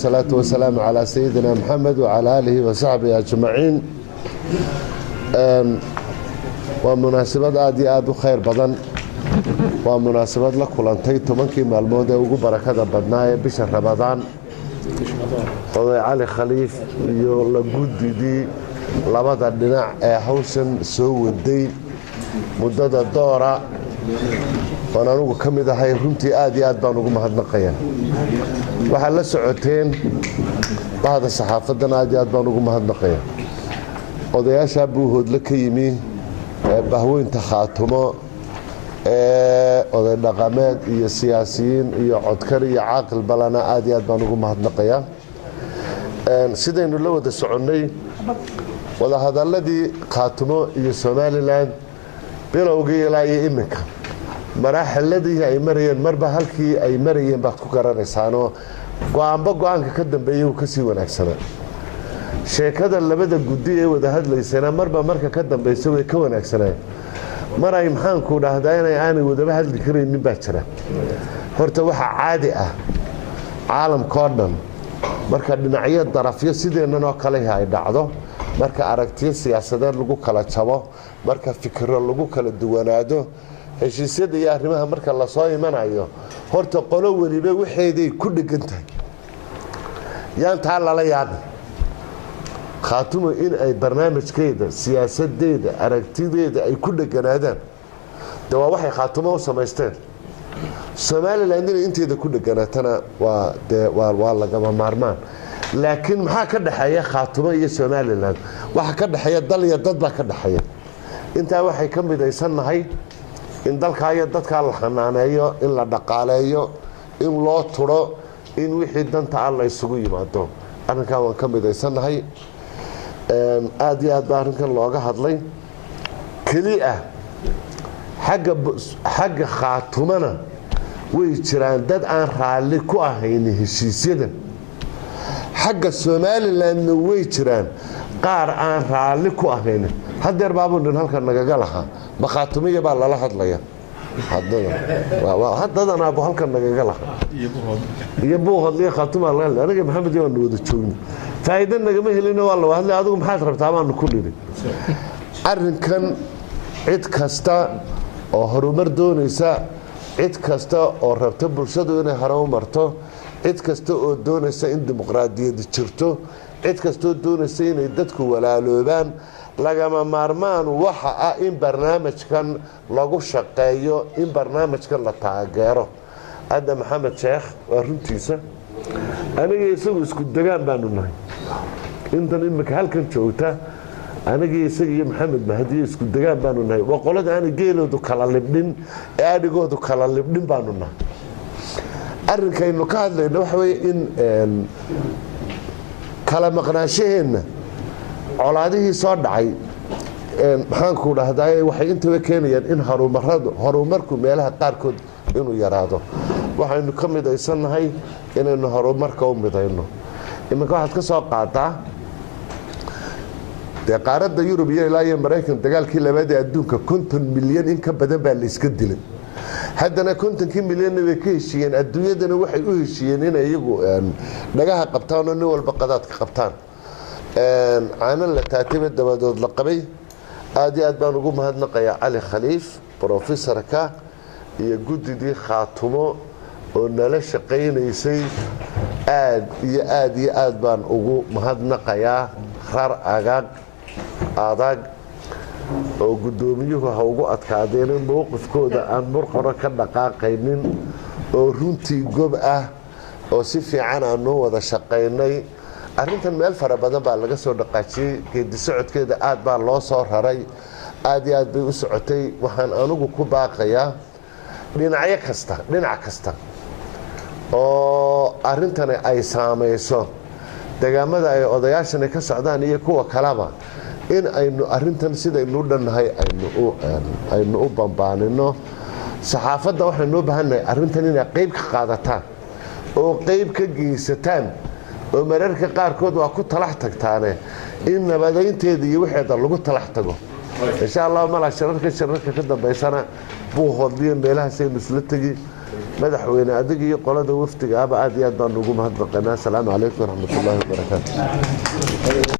والصلاة والسلام على سيدنا محمد وعلى آله وصحبه أجمعين. ومناسبة آدي خير بدن ومناسبة لكلانتي تمنكي مالمودة وقو بركة بدناية بشهر رمضان وضي علي خليف يولا قد دي لبدا الدناع حوشن سو الدين مدد الدورة وانا نوغو كميدا هاي رمتي آدي بانوغو مهدنقيا waxaa la socoteen bahda saxaafadan aad baan ugu mahadnaqayaa odayaasha buuhoodla ka yimi bahweynta khaatumo oday dhaqameed iyo siyaasiyiin iyo codkar iyo caaqil balana aad baan ugu mahadnaqayaa sidaynu la wada soconnay wada hadaladii khaatumo iyo Somaliland bilowgii ilaa iyo iminka maraaxiladii ay marayeen marba halkii ay marayeen baad ku garanaysaano go'aanka ka dambeeyay uu ka sii wanaagsanaa sheekada labada guddi ee wada hadlaysana marba marka ka dambeysay way ka wanaagsanaa maray maxaan ku dhahdaa inay aanay wada hadli kareynin baa jira horta waxa caadi ah caalamka oo dhan marka dhinacyo darafyo sideenan oo kale ay dhacdo marka aragtiyo siyaasadeed lagu kala jabo marka fikirro lagu kala duwanaado heshiisyada iyo arrimaha marka la soo imanayo horta qolo waliba waxeeday ku dhigantahay yaantaa lala yaabay khaatumo in ay barnaamijkeeda siyaasadeeda aragtideeda ay ku dhiganaadaan waa waxay khaatumo u samaysteen Somaliland inteeda ku dhiganaatana waa lagama maarmaan laakiin maxaa ka dhaxeeya khaatumo iyo Somaliland waxa ka dhaxeeya dal iyo dad baa ka dhaxeeya intaa waxay ka midaysanahay in dalka iyo dadka la xanaaneeyo in la dhaqaaleeyo in loo turo in wixii danta alla isugu yimaado arrinka waan ka midaysanahay aad baa arrinkan looga hadlay kaliya xagga khaatumana way jiraan dad aan raali ku ahayn heshiisyadan xagga Somalilandna way jiraan qaar aan raali ku ahayn hadeer baabun halkan nagaga lahaa bakhaatumiya baa lala hadlaya haddana abu halkan nagaga lahaa iyo buuhodliya khaatuma aniga maxamed iyo wada joogno faa'iido nagama helina waa la hadlay adigu maxaad rabtaa baan ku dhiri arrinkan cid kasta oo horumar doonaysa cid kasta oo rabta bulshadu inay horumarto cid kasta oo doonaysa in dimuqraadiyad jirto cid kasta oo doonaysa inay dadku walaaloobaan lagama maarmaan waxa ah in barnaamijkan lagu shaqeeyo in barnaamijkan la taageero hadda maxamed sheekh waa runtiisa aniga isagu isku dagaan baanu nahay intan imika halkan joogta aniga isaga iyo maxamed mahdi isku dagaan baanu nahay waqolada aan geeloodu kala libdhin ee adigoodu kala libdhin baanu nahay arrinkaynu ka hadlayno waxa weeye in kala maqnaashaheena colaadihii soo dhacay maxaan ku dhahdaa waxay intaba keenayaan in horumarku meelaha qaarkood inuu yaraado waxaynu ka midaysanahay inaynu horumarka u midayno iminka waxaad ka soo qaadaa qaaradda Yurub iyo ilaa Mareykan dagaalkii labaad ee adduunka 50 milyan in ka badan baa la iska dilay haddana 50 milyan way ka heshiiyeen adduunyadana waxay u heshiiyeen in iyagu dhagaha qabtaan oo nin walba qadaadka qabtaan aanan la taatiba dabadood la qabay aad baan ugu mahadnaqayaa cali khaliif professorka iyo guddigii khaatumo oo nala shaqaynaysay aad baan ugu mahadnaqayaa rar adag oo gudoomiyuhu ha ugu adkaadeen mowqifkooda aan murqaro ka dhaqaaqaynin oo runtii gob ah oo si fiican aanu wada shaqaynay arrintan meel fara badan baa laga soo dhaqaajiyay geedi socodkeeda aad baa loo soo raray aad bay u socotay waxaan anigu ku baaqayaa dhinac kasta oo arrintan ay saameyso deegaamada ay odayaashan ka socdaan iyo kuwa kalaba in aynu arrintan sidaynu dhannahay aynu u bambaanino saxaafadda waxaynu u baahannahay arrintan inay qayb ka qaadataan oo qayb ka geysataan oo mararka qaarkood waa ku talax tagtaane in nabadeynteeda iyo waxeeda lagu talax tago insha Allah mala shirarka ka dambeysana buuhoodliyo meelahaas aynu isla tagi madaxweyne adiga iyo qolada wafdiga aad iyo aad baan ugu mahadnaqaynaa. Asalaamu calaykum waraxmatullaahi wabarakaatu.